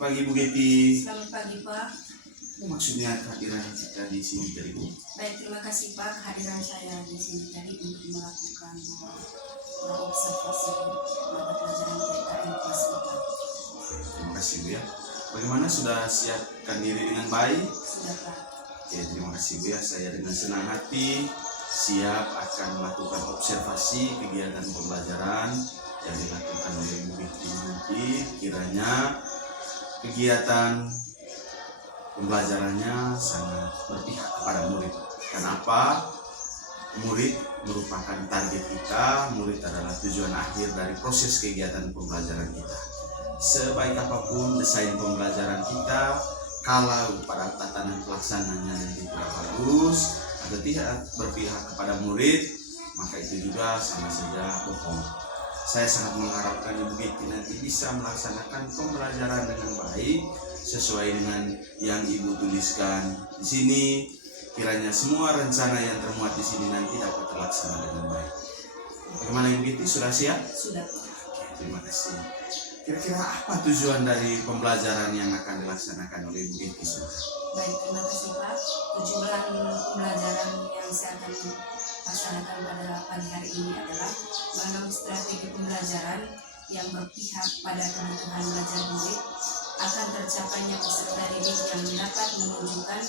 pagi Bu Geti. Selamat pagi Pak. Maksudnya kehadiran kita di sini tadi Bu? Baik, terima kasih Pak kehadiran saya di sini tadi untuk melakukan observasi mata pelajaran PKN kelas 4. Terima kasih Bu ya. Bagaimana, sudah siapkan diri dengan baik? Sudah Pak. Ya, terima kasih Bu ya. Saya dengan senang hati siap akan melakukan observasi kegiatan pembelajaran yang dilakukan oleh Bu Geti nanti. Kiranya kegiatan pembelajarannya sangat berpihak kepada murid. Kenapa? Murid merupakan target kita, murid adalah tujuan akhir dari proses kegiatan pembelajaran kita. Sebaik apapun desain pembelajaran kita, kalau pada tatanan pelaksananya nanti tidak bagus atau tidak berpihak kepada murid, maka itu juga sama saja bohong. Saya sangat mengharapkan Ibu Geti nanti bisa melaksanakan pembelajaran dengan baik sesuai dengan yang Ibu tuliskan di sini. Kiranya semua rencana yang termuat di sini nanti dapat terlaksana dengan baik. Bagaimana Ibu Geti, sudah siap? Sudah Pak. Oke, terima kasih. Kira-kira apa tujuan dari pembelajaran yang akan dilaksanakan oleh Ibu Geti? Baik, terima kasih Pak. Tujuan pembelajaran yang saya akan laksanakan pada pagi hari ini adalah mengenal strategi pembelajaran yang berpihak pada kebutuhan belajar murid akan tercapainya peserta didik yang dapat menunjukkan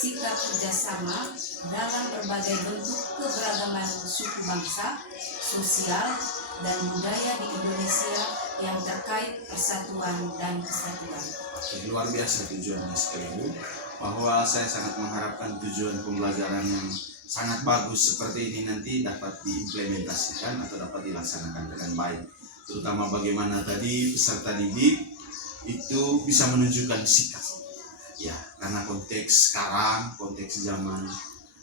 sikap kerjasama dalam berbagai bentuk keberagaman suku bangsa, sosial, dan budaya di Indonesia yang terkait persatuan dan kesatuan. Luar biasa tujuannya sekali Bu, bahwa saya sangat mengharapkan tujuan pembelajaran yang sangat bagus seperti ini nanti dapat diimplementasikan atau dapat dilaksanakan dengan baik. Terutama bagaimana tadi peserta didik itu bisa menunjukkan sikap. Ya, karena konteks sekarang, konteks zaman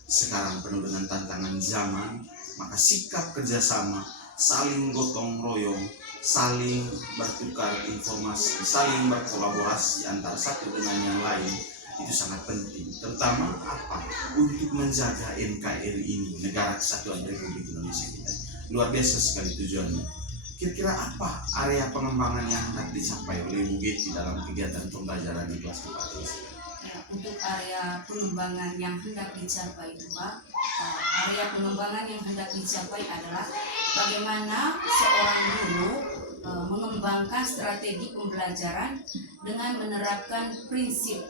sekarang penuh dengan tantangan zaman, maka sikap kerjasama, saling gotong royong, saling bertukar informasi, saling berkolaborasi antara satu dengan yang lain, itu sangat penting. Terutama apa? Untuk menjaga NKRI ini, Negara Kesatuan Republik Indonesia kita. Luar biasa sekali tujuannya. Kira-kira apa area pengembangan yang hendak dicapai oleh Bu Geti dalam kegiatan pembelajaran di kelas 4 ini? Ya, untuk area pengembangan yang hendak dicapai itu Pak, area pengembangan yang hendak dicapai adalah bagaimana seorang guru mengembangkan strategi pembelajaran dengan menerapkan prinsip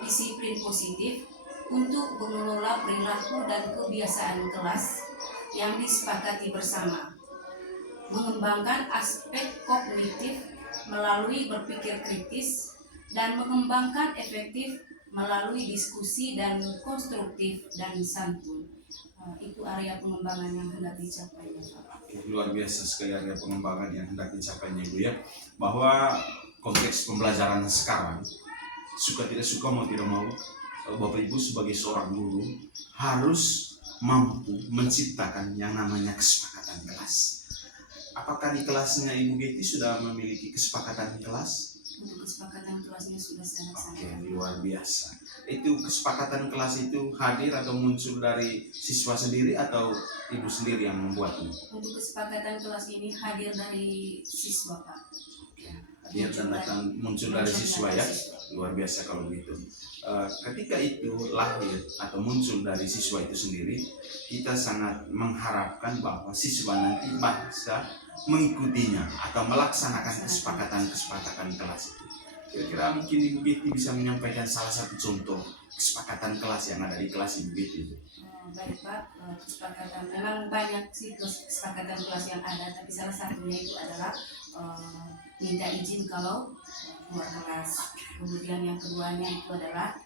disiplin positif untuk mengelola perilaku dan kebiasaan kelas yang disepakati bersama, mengembangkan aspek kognitif melalui berpikir kritis, dan mengembangkan efektif melalui diskusi dan konstruktif dan santun. Itu area pengembangan yang hendak dicapai. Luar biasa sekali area pengembangan yang hendak dicapainya Ibu ya, bahwa konteks pembelajaran sekarang, suka tidak suka mau tidak mau, Bapak Ibu sebagai seorang guru harus mampu menciptakan yang namanya kesepakatan kelas. Apakah di kelasnya Ibu Geti sudah memiliki kesepakatan kelas? Untuk kesepakatan kelasnya sudah saya laksanakan. Oke, luar biasa. Itu kesepakatan kelas itu hadir atau muncul dari siswa sendiri atau Ibu sendiri yang membuatnya? Untuk kesepakatan kelas ini hadir dari siswa Pak. Hadir dan datang muncul dari siswa ya. Luar biasa kalau begitu. Ketika itu lahir atau muncul dari siswa itu sendiri, kita sangat mengharapkan bahwa siswa nanti bisa mengikutinya atau melaksanakan kesepakatan kelas itu. Kira-kira mungkin Ibu Geti bisa menyampaikan salah satu contoh kesepakatan kelas yang ada di kelas Ibu Geti itu. Baik Pak, kesepakatan memang banyak sih kesepakatan kelas yang ada, tapi salah satunya itu adalah minta izin kalau keluar kelas. Kemudian yang keduanya itu adalah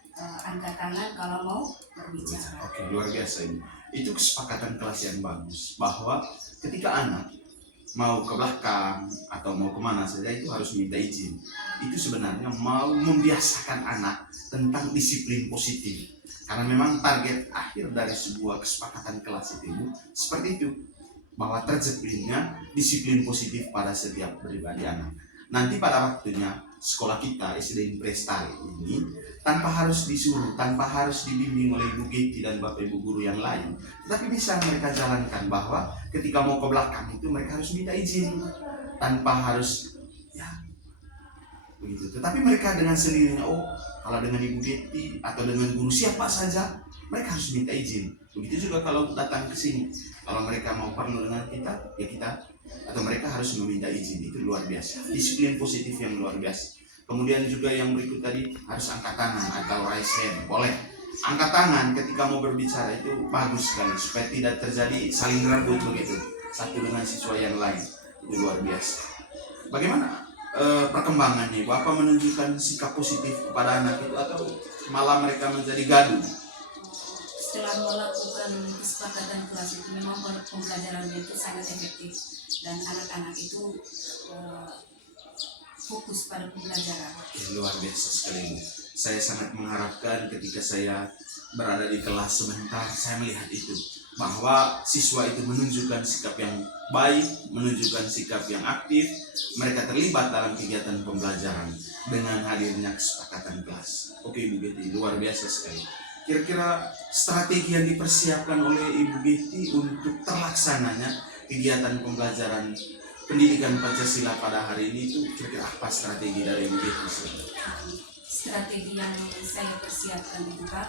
angkat tangan kalau mau berbicara. Oke, luar biasa ini. Itu kesepakatan kelas yang bagus, bahwa ketika anak mau ke belakang atau mau kemana saja itu harus minta izin. Itu sebenarnya mau membiasakan anak tentang disiplin positif. Karena memang target akhir dari sebuah kesepakatan kelas itu seperti itu, bahwa tercapainya disiplin positif pada setiap pribadi anak. Nanti pada waktunya sekolah kita SD Prestari ini tanpa harus disuruh, tanpa harus dibimbing oleh Ibu Geti dan Bapak Ibu guru yang lain, tapi bisa mereka jalankan bahwa ketika mau ke belakang itu mereka harus minta izin tanpa harus begitu. Tetapi mereka dengan sendirinya, oh kalau dengan Ibu Betty atau dengan guru siapa saja, mereka harus minta izin. Begitu juga kalau datang ke sini, kalau mereka mau perlu dengan kita, ya kita atau mereka harus meminta izin. Itu luar biasa, disiplin positif yang luar biasa. Kemudian juga yang berikut tadi, harus angkat tangan atau raise hand. Boleh angkat tangan ketika mau berbicara, itu bagus sekali supaya tidak terjadi saling rebut begitu satu dengan siswa yang lain. Itu luar biasa. Bagaimana perkembangannya? Bapak menunjukkan sikap positif kepada anak itu atau malah mereka menjadi gaduh? Setelah melakukan kesepakatan kelas itu memang pembelajarannya itu sangat efektif dan anak-anak itu fokus pada pembelajaran. Luar biasa sekali, Bu. Saya sangat mengharapkan ketika saya berada di kelas sebentar, saya melihat itu, bahwa siswa itu menunjukkan sikap yang baik, menunjukkan sikap yang aktif, mereka terlibat dalam kegiatan pembelajaran dengan hadirnya kesepakatan kelas. Oke, Ibu Betty, luar biasa sekali. Kira-kira strategi yang dipersiapkan oleh Ibu Betty untuk terlaksananya kegiatan pembelajaran pendidikan Pancasila pada hari ini itu kira-kira apa strategi dari Ibu Betty? Strategi yang saya persiapkan itu Pak,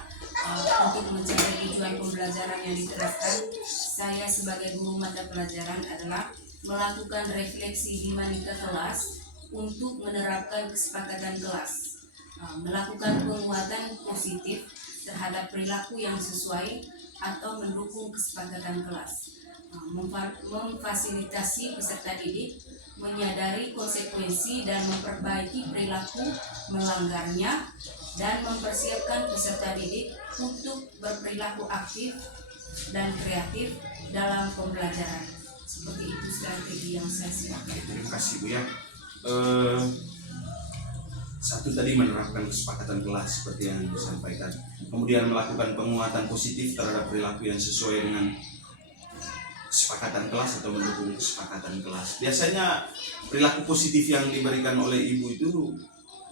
untuk mencapai tujuan pembelajaran yang diterapkan, saya sebagai guru mata pelajaran adalah melakukan refleksi di manika kelas untuk menerapkan kesepakatan kelas, melakukan penguatan positif terhadap perilaku yang sesuai atau mendukung kesepakatan kelas, memfasilitasi peserta didik menyadari konsekuensi dan memperbaiki perilaku melanggarnya, dan mempersiapkan peserta didik untuk berperilaku aktif dan kreatif dalam pembelajaran. Seperti itu strategi yang saya siapkan. Terima kasih, Bu ya. Satu tadi menerapkan kesepakatan kelas seperti yang disampaikan, kemudian melakukan penguatan positif terhadap perilaku yang sesuai dengan kesepakatan kelas atau mendukung kesepakatan kelas. Biasanya perilaku positif yang diberikan oleh ibu itu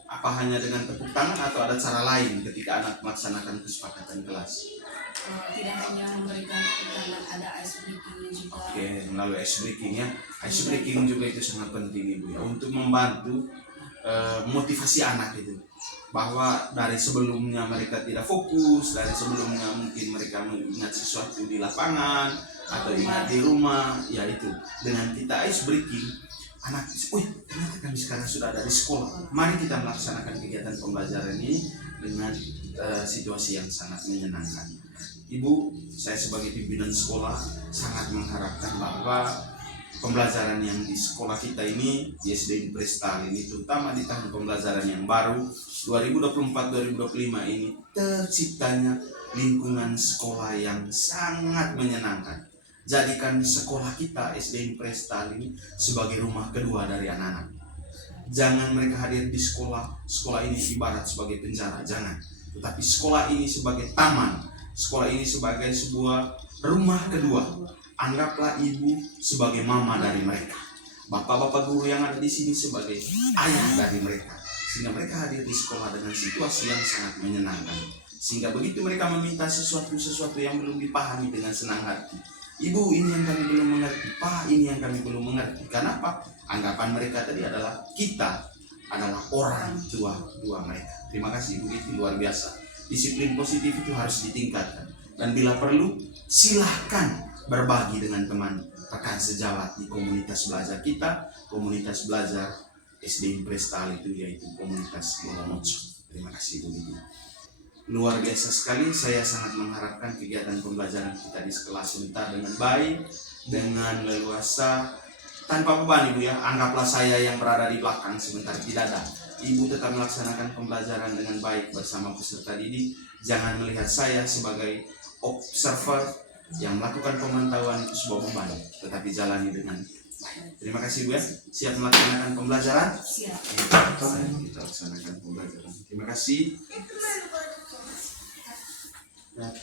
apa hanya dengan tepuk tangan atau ada cara lain ketika anak melaksanakan kesepakatan kelas? Tidak hanya memberikan tepuk tangan, ada ice breaking juga. Oke, melalui ice breaking ya. Ice breaking juga itu sangat penting, Ibu ya, untuk membantu motivasi anak itu, bahwa dari sebelumnya mereka tidak fokus, dari sebelumnya mungkin mereka mengingat sesuatu di lapangan atau ingat di rumah, ya itu dengan kita ice breaking, anak, ternyata kami sekarang sudah ada di sekolah, mari kita melaksanakan kegiatan pembelajaran ini dengan situasi yang sangat menyenangkan. Ibu, saya sebagai pimpinan sekolah sangat mengharapkan bahwa pembelajaran yang di sekolah kita ini, di SD Impres Stalin ini, terutama di tahun pembelajaran yang baru 2024-2025 ini, terciptanya lingkungan sekolah yang sangat menyenangkan. Jadikan sekolah kita SD Impres Stalin sebagai rumah kedua dari anak-anak. Jangan mereka hadir di sekolah, sekolah ini ibarat sebagai penjara, jangan. Tetapi sekolah ini sebagai taman, sekolah ini sebagai sebuah rumah kedua. Anggaplah ibu sebagai mama dari mereka, bapak-bapak guru yang ada di sini sebagai ayah dari mereka, sehingga mereka hadir di sekolah dengan situasi yang sangat menyenangkan. Sehingga begitu mereka meminta sesuatu yang belum dipahami dengan senang hati, ibu, ini yang kami belum mengerti, pak, ini yang kami belum mengerti. Kenapa? Anggapan mereka tadi adalah kita adalah orang tua mereka. Terima kasih, Ibu, itu luar biasa. Disiplin positif itu harus ditingkatkan, dan bila perlu silahkan berbagi dengan teman rekan sejawat di komunitas belajar kita, komunitas belajar SD Impres Stalin itu, yaitu komunitas Lolomoco. Terima kasih, Bu. Luar biasa sekali, saya sangat mengharapkan kegiatan pembelajaran kita di kelas sebentar dengan baik, dengan leluasa, tanpa beban, Ibu ya. Anggaplah saya yang berada di belakang sebentar, tidak ada. Ibu tetap melaksanakan pembelajaran dengan baik bersama peserta didik. Jangan melihat saya sebagai observer yang melakukan pemantauan itu sebuah beban, tetapi jalani dengan baik. Terima kasih, Bu ya. Siap melaksanakan pembelajaran? Siap. Kita laksanakan pembelajaran. Terima kasih. Mari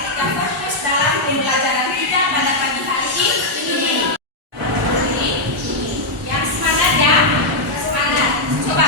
kita fokus dalam pembelajaran kita pada pagi hari ini. Yang semangat ya, semangat. Coba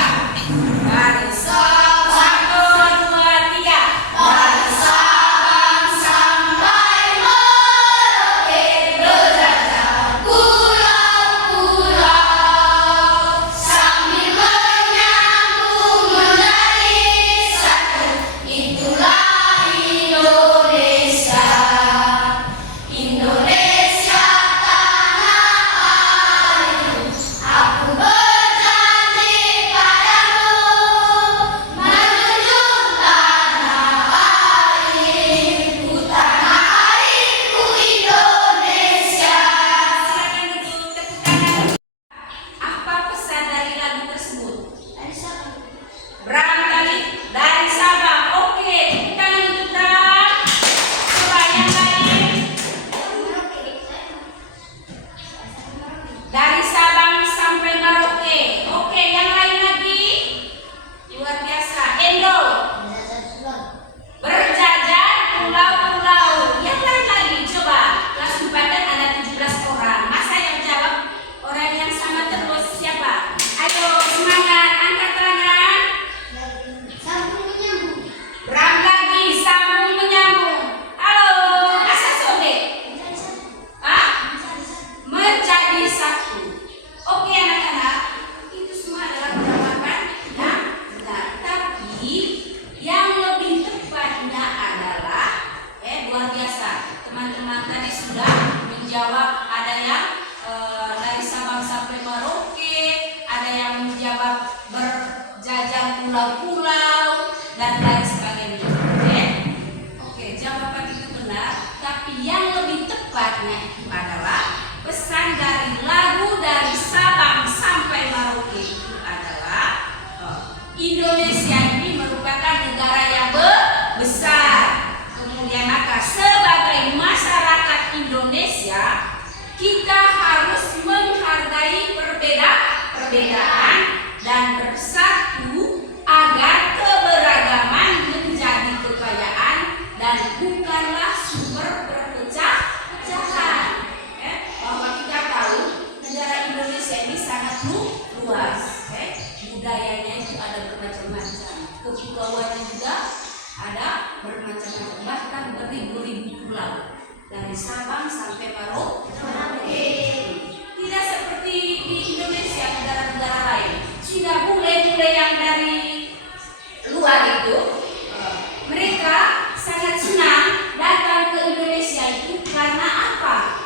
lagu itu adalah pesan dari lagu dari Sabang sampai Merauke itu adalah Indonesia ini merupakan negara yang besar. Kemudian maka sebagai masyarakat Indonesia kita harus menghargai perbedaan dan bersatu agar keberagaman menjadi kekayaan dan bukanlah sumber perpecahan. Bahwa kita tahu negara Indonesia ini sangat luas. Budayanya itu ada bermacam-macam, kepulauannya juga ada bermacam-macam, bahkan beribu-ribu pulau dari Sabang sampai Merauke. Tidak seperti di Indonesia, negara-negara lain. Sudah bule-bule yang dari luar itu, mereka sangat senang datang ke Indonesia itu karena apa?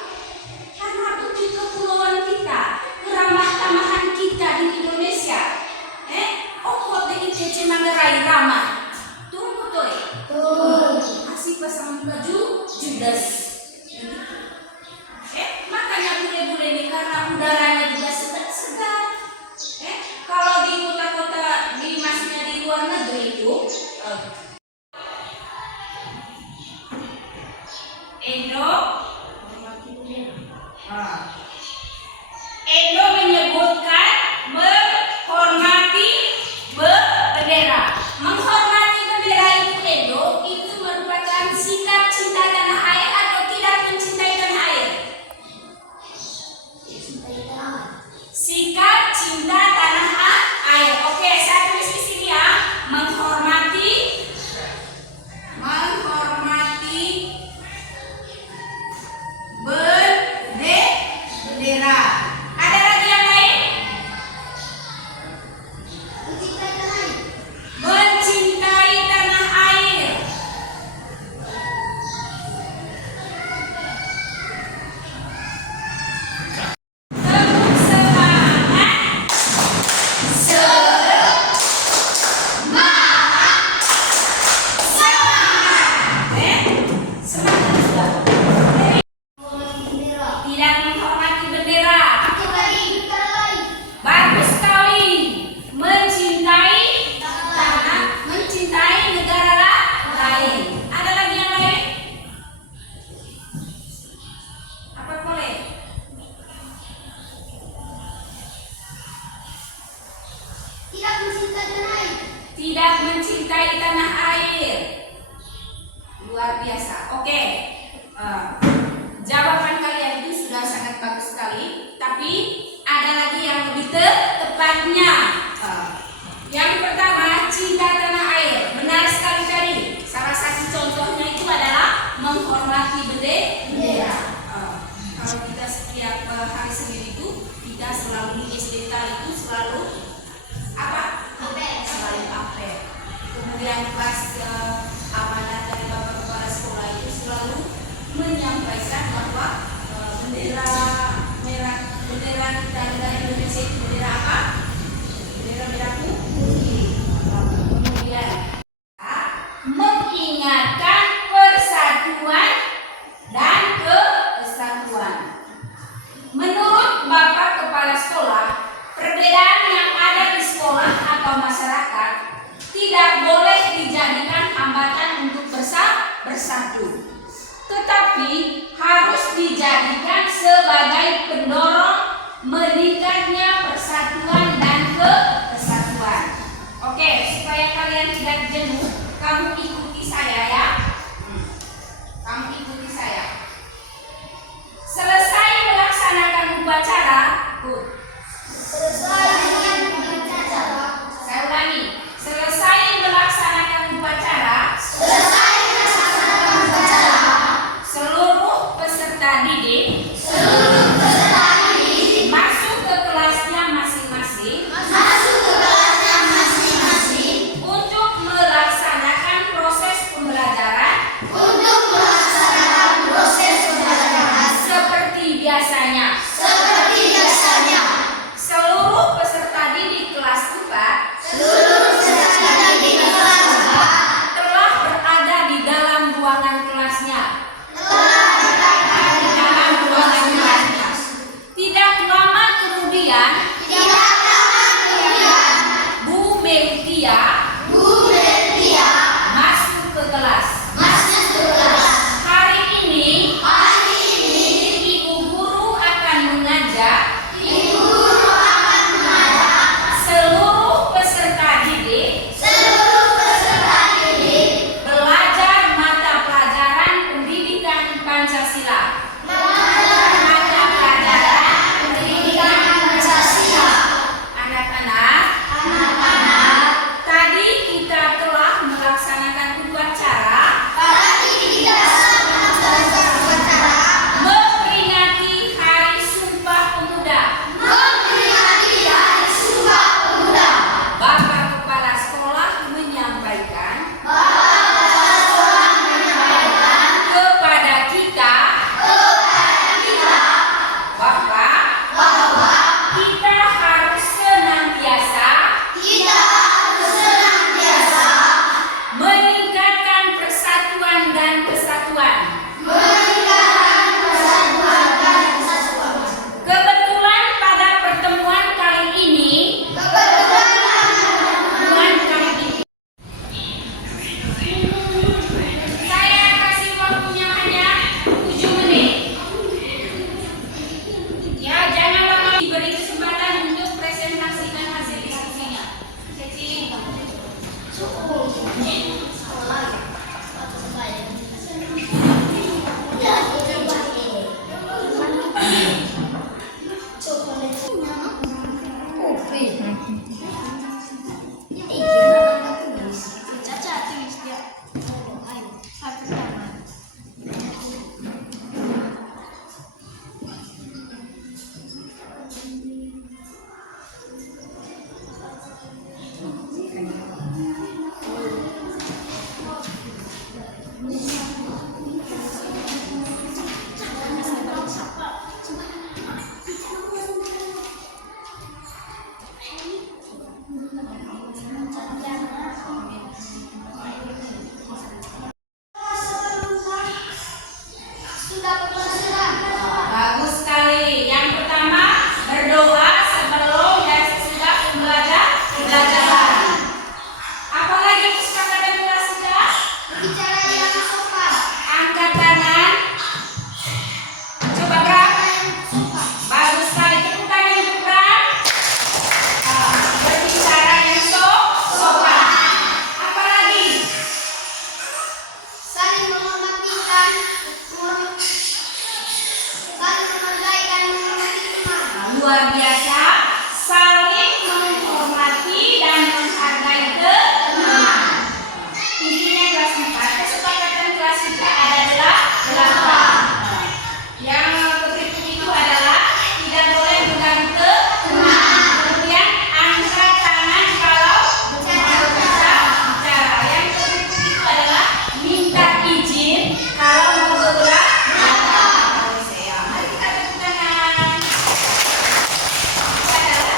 Karena bukti kepulauan kita, keramah-tamahan kita di Indonesia. Okot de ITC Manggarai ramah. Tunggu tuh. Masih pasang baju judes. Makanya bule-bule ini karena udaranya juga segar. Kalau di kota-kota di maksudnya di luar negeri itu Endo menyebutkan menghormati bendera. Menghormati bendera itu Endo itu merupakan sikap cinta tanah air atau tidak mencintai tanah air? Sikap cinta tanah air. Oke, saya tulis di sini ya. Menghormati bendera. Ada lagi yang lain? Mencintai tanah air. Tepuk semangat. Semangat juga. Tidak menghormati bendera. Bagus sekali. Mencintai tanah, mencintai negara lain. Ada lagi yang lain? Apa boleh? Tidak mencintai tanah air. Luar biasa. Oke. Jawaban kalian itu sudah sangat bagus sekali, tapi ada lagi yang lebih tepatnya. Yang pertama, cinta tanah air. Benar sekali tadi. Salah satu contohnya itu adalah menghormati bendera. Kalau kita setiap hari Senin itu kita selalu di SDK itu selalu apa? Selalu apel. Kemudian pas amanat dari Bapak Kepala Sekolah itu selalu menyampaikan bahwa bendera kita negara Indonesia itu bendera apa? Bendera merah putih. Kemudian mengingatkan persatuan dan kesatuan. Menurut Bapak Kepala Sekolah, perbedaan yang ada di sekolah atau masyarakat tidak boleh dijadikan hambatan untuk bersatu, tetapi harus dijadikan sebagai pendorong meningkatnya persatuan dan kesatuan. Oke, supaya kalian tidak jenuh, kamu ikuti saya ya. Kamu ikuti saya. Selesai melaksanakan upacara, saya ulangi. Selesai melaksanakan upacara, seluruh peserta didik masuk ke kelasnya masing-masing untuk melaksanakan proses pembelajaran Yang berikut itu adalah tidak boleh megang ke kemudian angkat tangan kalau mau bicara. Yang berikut itu adalah minta izin kalau mau bergerak. Mari kita tepuk tangan. Itu adalah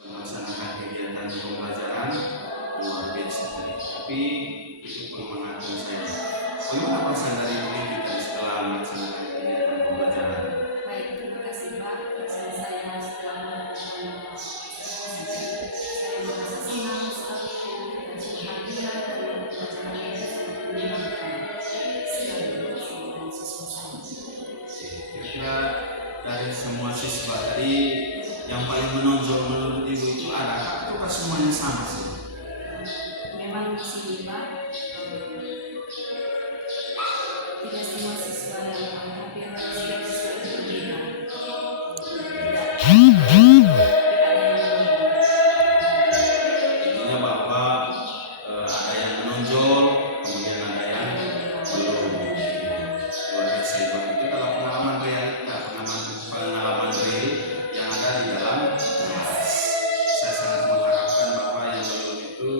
melaksanakan kegiatan pembelajaran luar biasa tadi. Tapi itu penyemangatkan saya. Bagaimana perasaan dari kita setelah melaksanakan kegiatan pembelajaran? baik, terima kasih Pak. Perasaan saya setelah melakukan saya merasa senang sekali dan bahagia karena pelajaran ini sangat menyenangkan sekali dengan siswa saya. Kira-kira dari semua siswa tadi yang paling menonjol menurut Ibu itu ada ataukah semuanya sama sih? Memang di sini Pak, tidak semua siswa yang hampir setiap siswa itu berbeda. Intinya bahwa ada yang menonjol, kemudian ada yang belum. Luar biasa itu adalah pengalaman realita, pengalaman real yang ada di dalam kelas. Saya sangat mengharapkan bahwa yang belum itu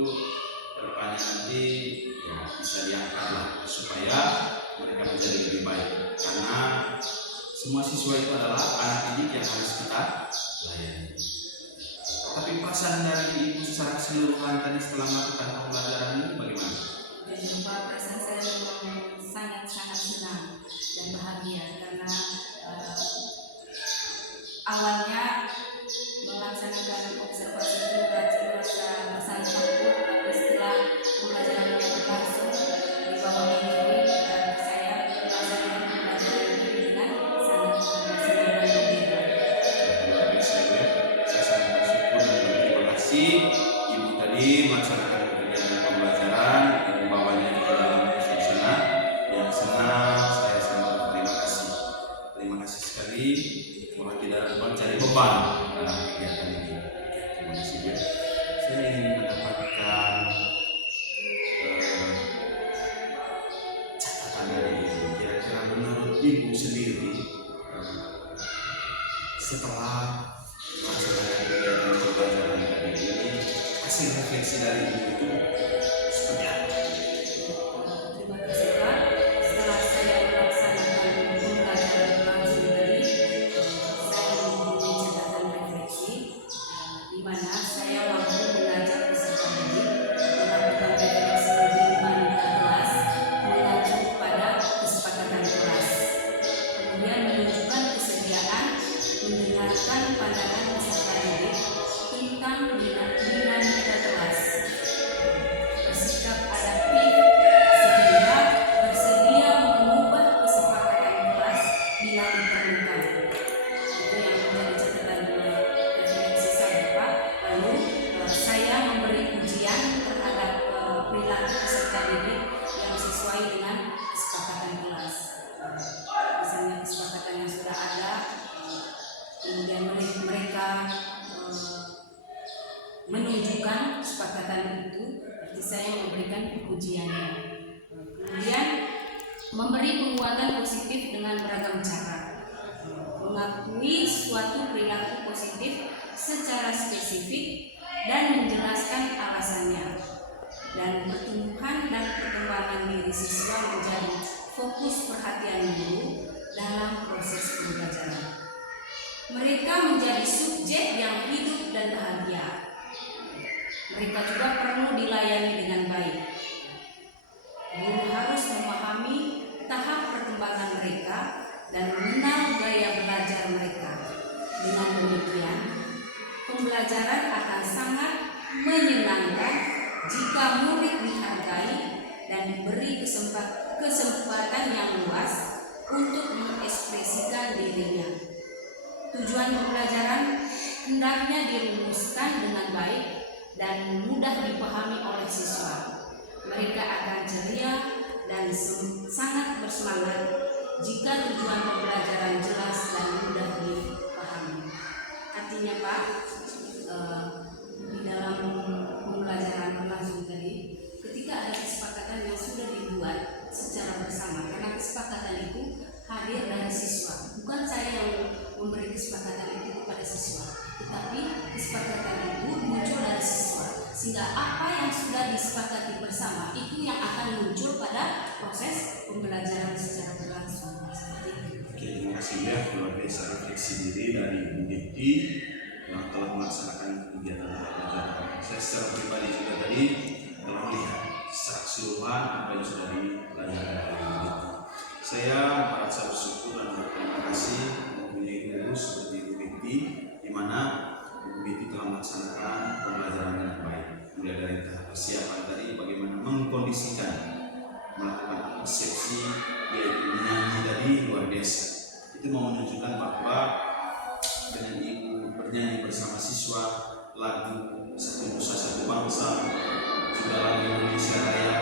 kita layani. Tapi perasaan dari Ibu secara keseluruhan tadi setelah melakukan pembelajaran ini bagaimana? Jujur Pak, perasaan saya memang sangat-sangat senang dan bahagia karena awalnya melaksanakan observasi itu merasa sangat takut, tapi setelah pembelajaran yang berlangsung di bawah mimpi saya melaksanakan pembelajaran ini dengan sangat senang dan gembira. Luar biasa ya. Saya sangat bersyukur dan berterima kasih Ibu tadi melaksanakan kegiatan pembelajaran, Ibu bawanya juga dalam suasana yang senang. Saya sangat berterima kasih. Terima kasih sekali. Semoga tidak mencari beban dalam kegiatan ini. Terima kasih ya. Saya ingin mendapatkan catatan dari Ibu. Kira-kira menurut Ibu sendiri setelah melaksanakan kegiatan pembelajaran tadi ini, hasil refleksi dari Ibu itu seperti apa? Terima kasih Pak. Setelah saya melaksanakan pembelajaran langsung tadi, saya mempunyai catatan refleksi di mana saya mampu mengajak peserta didik melakukan refleksi di mana kelas mengacu pada kesepakatan kelas. Kemudian menunjukkan kesediaan mendengarkan pandangan peserta didik tentang dinamika kelas. Bersikap adaptif sehingga bersedia mengubah kesepakatan kelas bila diperlukan. Itu yang menjadi catatan refleksi saya Pak. Lalu saya memberi ujian terhadap perilaku peserta didik yang sesuai dengan kesepakatan kelas. Misalnya kesepakatan yang sudah ada, kemudian mereka menunjukkan kesepakatan itu, berarti saya memberikan ujiannya. Kemudian memberi penguatan positif dengan beragam cara, mengakui suatu perilaku positif secara spesifik dan menjelaskan alasannya, dan pertumbuhan dan perkembangan diri siswa menjadi fokus perhatian guru dalam proses pembelajaran. Mereka menjadi subjek yang hidup dan bahagia. Mereka juga perlu dilayani dengan baik. Guru harus memahami tahap perkembangan mereka dan mengenal gaya belajar mereka. Dengan demikian, pembelajaran akan sangat menyenangkan jika murid dihargai dan diberi kesempatan yang luas untuk mengekspresikan dirinya. Tujuan pembelajaran hendaknya dirumuskan dengan baik dan mudah dipahami oleh siswa. Mereka akan ceria dan sangat bersemangat jika tujuan pembelajaran jelas dan mudah dipahami. Artinya Pak, di dalam pembelajaran berlangsung tadi, ketika ada kesepakatan yang sudah dibuat secara bersama, karena kesepakatan itu hadir dari siswa, bukan saya yang memberi kesepakatan itu kepada siswa, tetapi kesepakatan itu muncul dari siswa, sehingga apa yang sudah disepakati bersama itu yang akan muncul pada proses pembelajaran secara berlangsung. Seperti itu. Oke, terima kasih ya. Luar biasa refleksi diri dari Ibu Diti yang telah melaksanakan kegiatan pembelajaran. Saya secara pribadi juga tadi telah melihat secara keseluruhan apa yang sudah dipelajari oleh Ibu Diti. Saya merasa bersyukur dan berterima kasih mempunyai guru seperti Ibu Diti, di mana Ibu Diti telah melaksanakan pembelajaran dengan baik. Mulai dari tahap persiapan tadi, bagaimana mengkondisikan, melakukan persepsi, yaitu menyanyi tadi luar biasa. Itu mau menunjukkan bahwa dengan Ibu bernyanyi bersama siswa lagu Satu Nusa Satu Bangsa, juga lagu Indonesia Raya,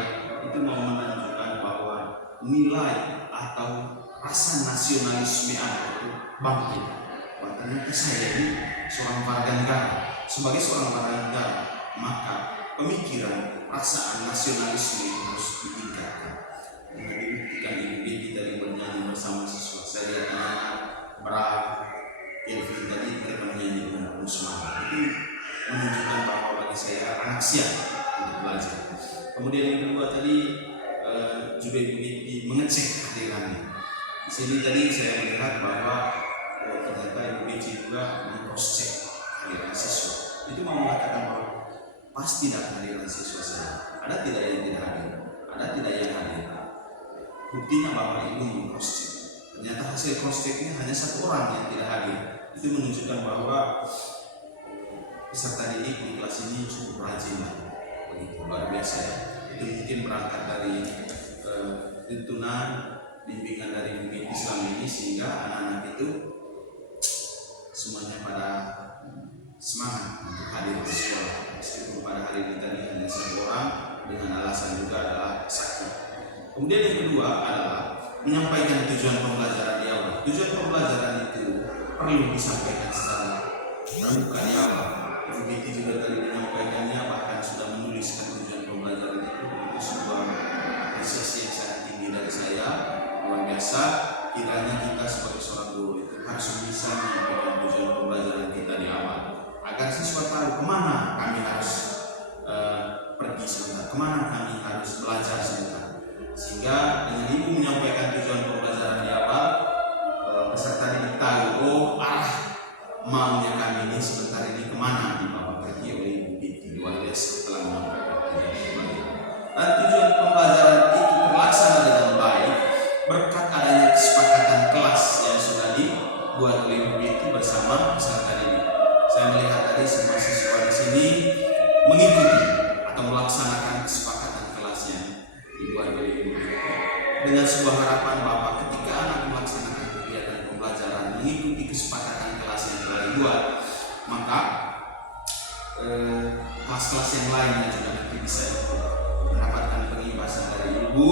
itu mau menunjukkan bahwa nilai atau rasa nasionalisme anak itu bangkit. Bahkan saya ini seorang warga negara, sebagai seorang warga negara, maka pemikiran perasaan nasionalisme itu harus ditingkatkan. Dengan dibuktikan Ibu Diti tadi bernyanyi bersama siswa. Saya lihat anak-anak Bra, Kelvin tadi mereka menyanyi dengan penuh semangat. Itu menunjukkan bahwa bagi saya anak siap untuk belajar. Kemudian yang kedua tadi juga Ibu Diti mengecek kehadirannya. Di sini tadi saya melihat bahwa kita ternyata Ibu Beci juga cross check kehadiran siswa. Itu mau mengatakan bahwa pasti tidak kehadiran siswa saya. Ada tidak yang tidak hadir? Ada tidak yang hadir? Buktinya bahwa Ibu cross check. Ternyata hasil cross checknya hanya 1 orang yang tidak hadir. Itu menunjukkan bahwa peserta didik di kelas ini cukup rajin, begitu luar biasa ya. Itu mungkin berangkat dari tuntunan bimbingan dari Bukit Islam ini, sehingga anak-anak itu semuanya pada semangat untuk hadir di sekolah, meskipun pada hari ini tadi hanya 1 orang dengan alasan juga adalah sakit. Kemudian yang kedua adalah menyampaikan tujuan pembelajaran di awal. Tujuan pembelajaran itu perlu disampaikan secara terbuka di awal. Ibu Betty juga tadi menyampaikannya, bahkan sudah menuliskan tujuan pembelajaran itu sebuah apresiasi yang sangat tinggi dari saya. Luar biasa, kiranya kita sebagai seorang guru itu harus bisa menyampaikan tujuan pembelajaran kita di awal, agar siswa tahu kemana kami harus pergi sebentar, kemana kami harus belajar sebentar. Sehingga dengan Ibu menyampaikan tujuan pembelajaran di awal, peserta didik tahu, oh arah maunya kami ini sebentar ini kemana dibawa pergi oleh Ibu Betty. Luar biasa telah menyampaikan tujuan pembelajaran. Dan tujuan pembelajaran itu terlaksana dengan baik berkat adanya kesepakatan kelas yang sudah dibuat oleh Ibu Betty bersama peserta didik. Saya melihat tadi semua siswa di sini mengikuti atau melaksanakan kesepakatan kelas yang dibuat oleh Ibu Betty, dengan sebuah harapan bahwa ketika anak melaksanakan kegiatan pembelajaran mengikuti kesepakatan kelas yang telah dibuat, maka kelas-kelas yang lainnya juga nanti bisa mendapatkan pengimbasan dari Ibu,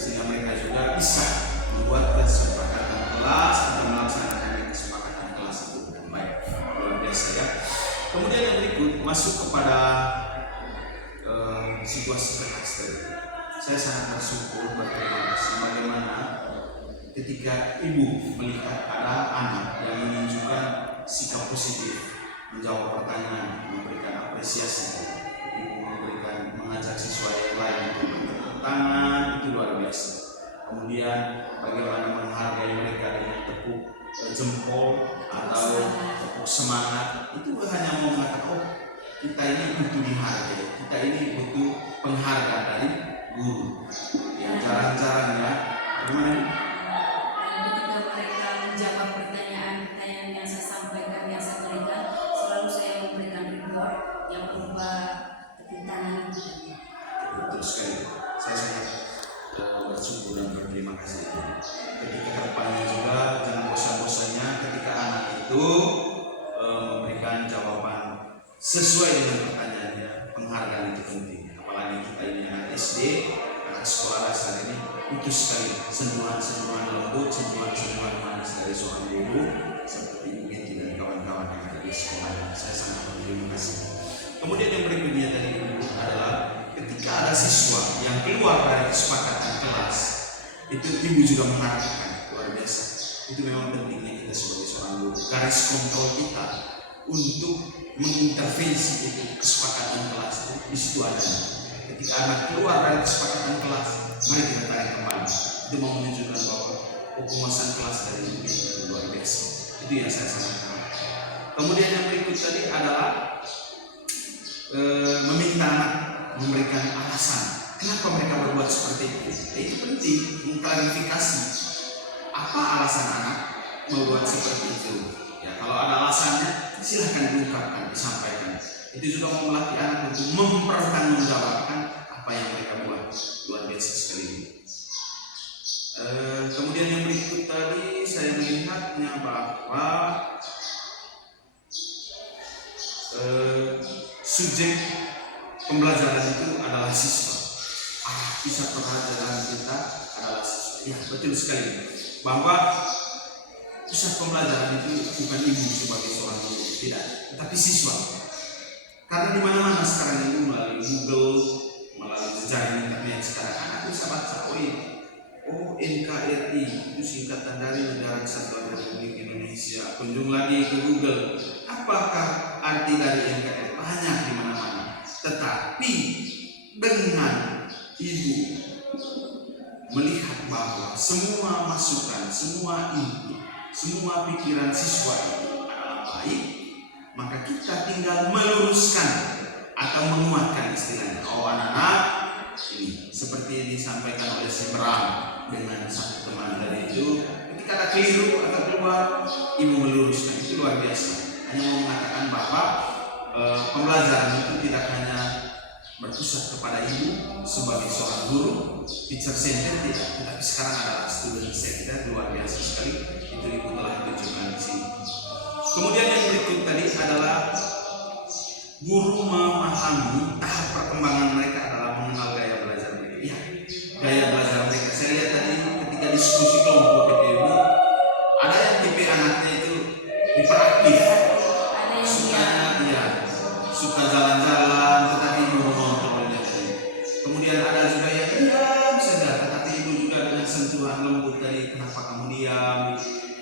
sehingga mereka juga bisa membuat kesepakatan kelas atau melaksanakan kesepakatan kelas itu dengan baik. Luar biasa ya. Kemudian yang berikut masuk kepada situasi berhasil. Saya sangat bersyukur, berterima kasih bagaimana ketika Ibu melihat ada anak yang menunjukkan sikap positif, menjawab pertanyaan, memberikan apresiasi, Ibu mengajak siswa yang lain untuk bertepuk tangan, itu luar biasa. Kemudian bagaimana menghargai mereka dengan tepuk jempol atau tepuk semangat, itu hanya mau mengatakan, oh kita ini butuh dihargai, kita ini butuh penghargaan dari guru. Yang jarang-jarangnya bagaimana? Ketika mereka menjawab pertanyaan-pertanyaan yang saya sampaikan, yang saya berikan, selalu saya memberikan reward yang berupa tepuk tangan itu. Betul sekali. Saya sangat bersyukur dan berterima kasih. Ketika kedepannya juga jangan bosan-bosannya ketika anak itu memberikan jawaban sesuai dengan pertanyaannya. Penghargaan itu penting. Apalagi kita ini anak SD, anak sekolah dasar ini butuh sekali sentuhan-sentuhan lembut, sentuhan-sentuhan manis dari seorang guru seperti Ibu Betty dan kawan-kawan yang ada di sekolah. Saya sangat berterima kasih. Kemudian yang berikutnya tadi adalah ketika ada siswa yang keluar dari kesepakatan kelas, itu Ibu juga mengharapkan, luar biasa. Itu memang pentingnya kita sebagai seorang guru. Garis kontrol kita untuk mengintervensi itu kesepakatan kelas itu di situ adanya. Ketika anak keluar dari kesepakatan kelas, mari kita tarik kembali. Itu mau menunjukkan bahwa penguasaan kelas dari Ibu itu luar biasa. Itu yang saya sangat harapkan. Kemudian yang berikut tadi adalah meminta anak memberikan alasan kenapa mereka berbuat seperti itu. Itu penting mengklarifikasi apa alasan anak membuat seperti itu. Ya, kalau ada alasannya silahkan diungkapkan, disampaikan. Itu juga melatih anak untuk mempertanggungjawabkan apa yang mereka buat. Luar biasa sekali. Kemudian yang berikut tadi saya melihatnya bahwa subjek pembelajaran itu adalah siswa. Pusat pembelajaran kita adalah siswa. Ya, betul sekali. Bahwa pusat pembelajaran itu bukan ibu sebagai seorang guru, tidak, tetapi siswa. Karena di mana-mana sekarang itu melalui Google, melalui jejaring internet sekarang anak bisa baca, oh NKRI itu singkatan dari Negara Kesatuan Republik Indonesia. Kunjung lagi ke Google, apakah arti dari NKRI? Banyak di mana-mana. Tetapi dengan ibu melihat bahwa semua masukan, semua input semua pikiran siswa itu adalah baik, maka kita tinggal meluruskan atau menguatkan istilahnya. Oh anak-anak, ini seperti yang disampaikan oleh si Bram dengan satu teman dari itu, ketika ada keliru atau keluar, ibu meluruskan. Itu luar biasa. Hanya mau mengatakan bahwa pembelajaran itu tidak hanya berpusat kepada ibu sebagai seorang guru, teacher center tidak, tetapi sekarang adalah student center. Luar biasa sekali. Itu ibu telah tunjukkan di sini. Kemudian yang berikut tadi adalah guru memahami tahap perkembangan mereka adalah mengenal gaya belajar mereka. Ya, gaya belajar mereka. Saya lihat tadi ketika diskusi kelompok itu ibu, ada yang tipe anaknya itu hiperaktif, suka jalan-jalan, tetapi ibu mengontrolnya. Kemudian ada juga yang diam saja, tetapi ibu juga dengan sentuhan lembut dari kenapa kamu diam,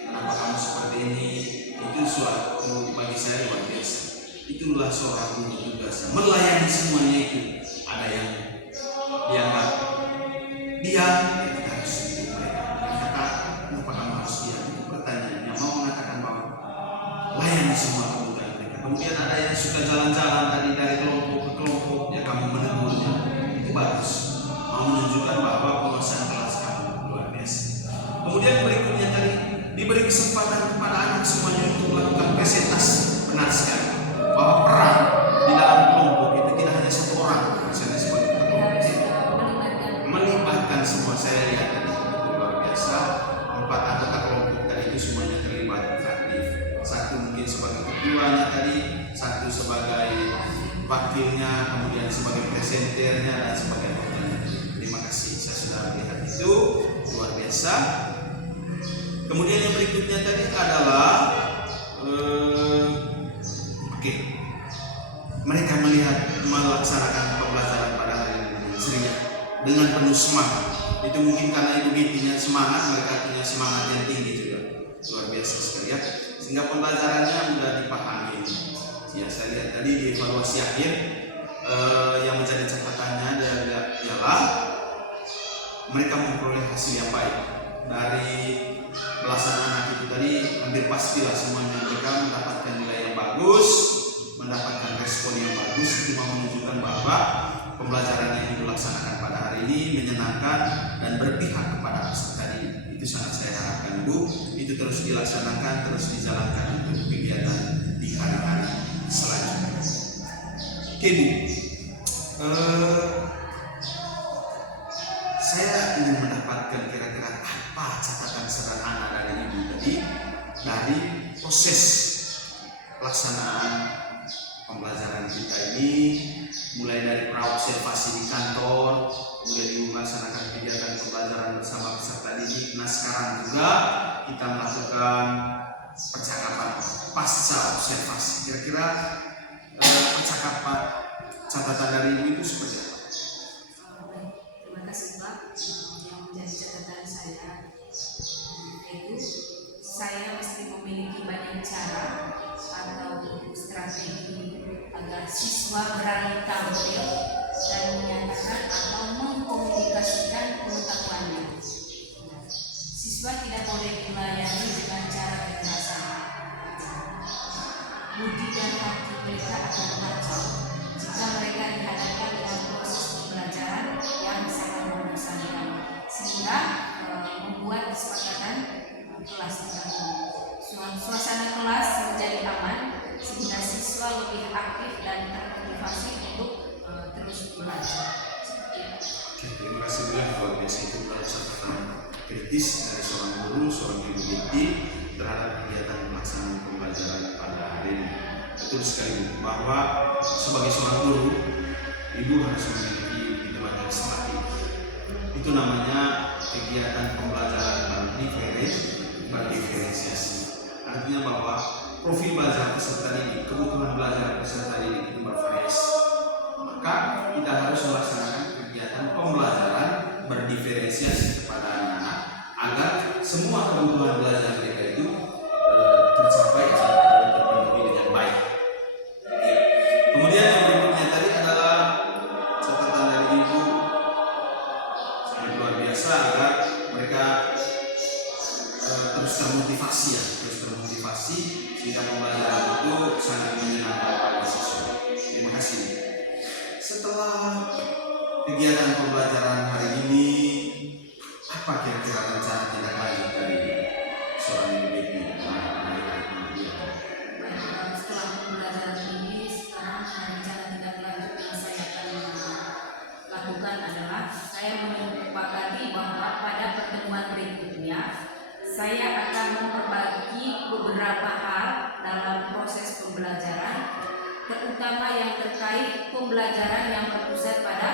kenapa kamu seperti ini. Itu suatu bagi saya luar biasa. Itulah seorang guru tugasnya, melayani semuanya itu. Ada yang dianggap diam, ya kita harus ikut mereka. Kata, kenapa kamu harus diam? Itu pertanyaannya, mau mengatakan bahwa layani semua kebutuhan mereka. Kemudian ada yang suka jalan-jalan tadi dari kelompok ke kelompok, ya kamu menegurnya. Itu bagus. Mau menunjukkan bahwa penguasaan kelas kamu luar biasa. Kemudian berikutnya tadi diberi kesempatan kepada anak semuanya untuk melakukan presentasi. Benar sekali bahwa peran di dalam kelompok itu tidak hanya satu orang, misalnya sebagai kelompok, melibatkan semua. Saya lihat tadi itu luar biasa. 4 anggota kelompok tadi itu semuanya terlibat aktif. Satu mungkin sebagai ketuanya tadi, satu sebagai wakilnya, kemudian sebagai presenternya dan sebagai anggotanya. Terima kasih, saya sudah melihat itu luar biasa. Kemudian yang berikutnya tadi adalah mereka melaksanakan pembelajaran pada hari ini dengan ceria, dengan penuh semangat. Itu mungkin karena ibu bintinya semangat, mereka punya semangat yang tinggi juga. Luar biasa sekali ya. Sehingga pembelajarannya mudah dipahami. Ya, saya lihat tadi di evaluasi akhir yang menjadi catatannya adalah mereka memperoleh hasil yang baik. Dari belasan anak itu tadi, hampir pastilah semuanya mereka mendapatkan nilai yang bagus, mendapatkan respon yang bagus. Itu menunjukkan bahwa pembelajaran yang dilaksanakan pada hari ini menyenangkan dan berpihak kepada peserta didik. Itu sangat saya harapkan ibu, itu terus dilaksanakan, terus dijalankan untuk kegiatan di hari-hari selanjutnya. Oke bu, saya ingin mendapatkan kira-kira apa catatan sederhana dari ibu tadi dari proses pelaksanaan pembelajaran kita ini, mulai dari praobservasi di kantor, kemudian ibu melaksanakan kegiatan pembelajaran bersama peserta didik. Nah sekarang juga kita melakukan percakapan pasca observasi. Kira-kira percakapan catatan dari ibu itu seperti apa? Terima kasih Pak. Yang menjadi catatan saya yaitu saya mesti memiliki banyak cara atau strategi agar siswa berani tampil dan menyatakan atau mengkomunikasikan pengetahuannya. Siswa tidak boleh dilayani dengan cara kekerasan. Budi dan hati mereka akan kacau jika mereka dihadapkan dengan proses pembelajaran yang sangat membosankan, sehingga membuat kesepakatan kelas tidak suasana kelas menjadi aman, sehingga siswa lebih aktif dan termotivasi untuk terus belajar. Oke, terima kasih Bu. Luar biasa itu adalah catatan kritis dari seorang guru, seorang ibu binti terhadap kegiatan pelaksanaan pembelajaran pada hari ini. Betul sekali Bu, bahwa sebagai seorang guru, ibu harus memiliki begitu banyak strategi. Itu namanya kegiatan pembelajaran berdiferensiasi. Artinya bahwa profil belajar peserta didik, kebutuhan belajar peserta didik itu bervariasi. Maka kita harus melaksanakan kegiatan pembelajaran berdiferensiasi kepada anak-anak agar semua kebutuhan belajar mereka itu tercapai atau terpenuhi dengan baik. Kemudian yang berikutnya tadi adalah catatan dari ibu sangat luar biasa agar mereka terus termotivasi ya, terus termotivasi sehingga pembelajaran itu sangat menyenangkan bagi siswa. Terima kasih. Setelah kegiatan pembelajaran hari ini, apa kira-kira rencana tindak lanjut dari seorang ibu Setelah pembelajaran ini, sekarang rencana tindak lanjut yang saya akan lakukan adalah saya menyepakati bahwa pada pertemuan berikutnya saya akan memperbaiki beberapa hal dalam proses pembelajaran, terutama yang terkait pembelajaran yang berpusat pada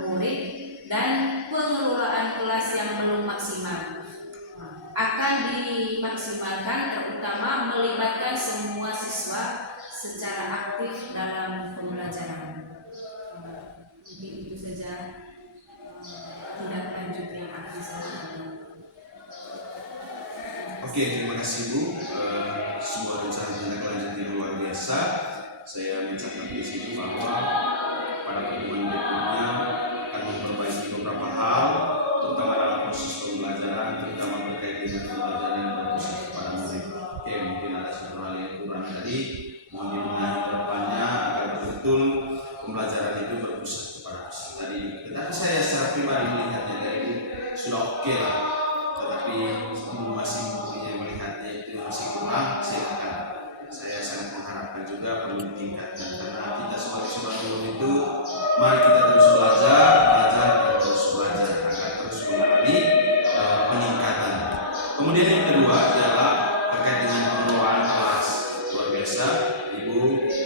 murid dan pengelolaan kelas yang belum maksimal. Akan dimaksimalkan terutama melibatkan semua siswa secara aktif dalam pembelajaran. Mungkin itu saja tindak lanjut yang akan saya lakukan. Oke, terima kasih Bu. Sebuah rencana tindak lanjut yang luar biasa. Saya mencatat di sini bahwa pada pertemuan berikutnya akan memperbaiki beberapa hal, terutama dalam proses pembelajaran, terutama terkait dengan pembelajaran yang berpusat kepada murid. Oke, mungkin ada satu hal yang kurang tadi, mohon dibenahi ke depannya agar betul pembelajaran itu berpusat kepada peserta didik. Tetapi saya secara pribadi melihatnya dari sudah oke lah. Tetapi masih mempunyai melihatnya itu masih kurang, saya sangat mengharapkan juga perlu ditingkatkan karena kita sebagai seorang guru itu mari kita terus belajar dan terus belajar agar terus mengalami peningkatan. Kemudian yang kedua adalah terkait dengan pengelolaan kelas. Luar biasa, Ibu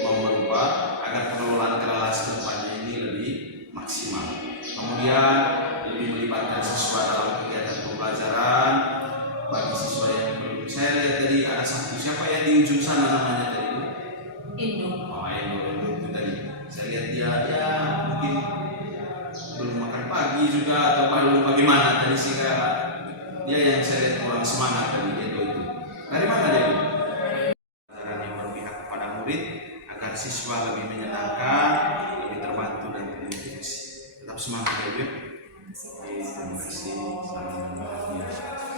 mau merubah agar pengelolaan kelas depannya ini lebih maksimal. Kemudian lebih melibatkan siswa dalam kegiatan pembelajaran. Bagi siswa yang belum, saya lihat tadi ada satu, siapa yang di ujung sana namanya tadi Bu? Indo. Oh, Indo itu tadi. Saya lihat dia ya mungkin belum makan pagi juga atau belum bagaimana tadi sehingga dia yang saya lihat kurang semangat tadi Indo itu. Dari mana dia Bu? Pelajaran yang berpihak kepada murid agar siswa lebih menyenangkan, lebih terbantu dan termotivasi. Tetap semangat ya Bu. Terima kasih. Selamat bahagia.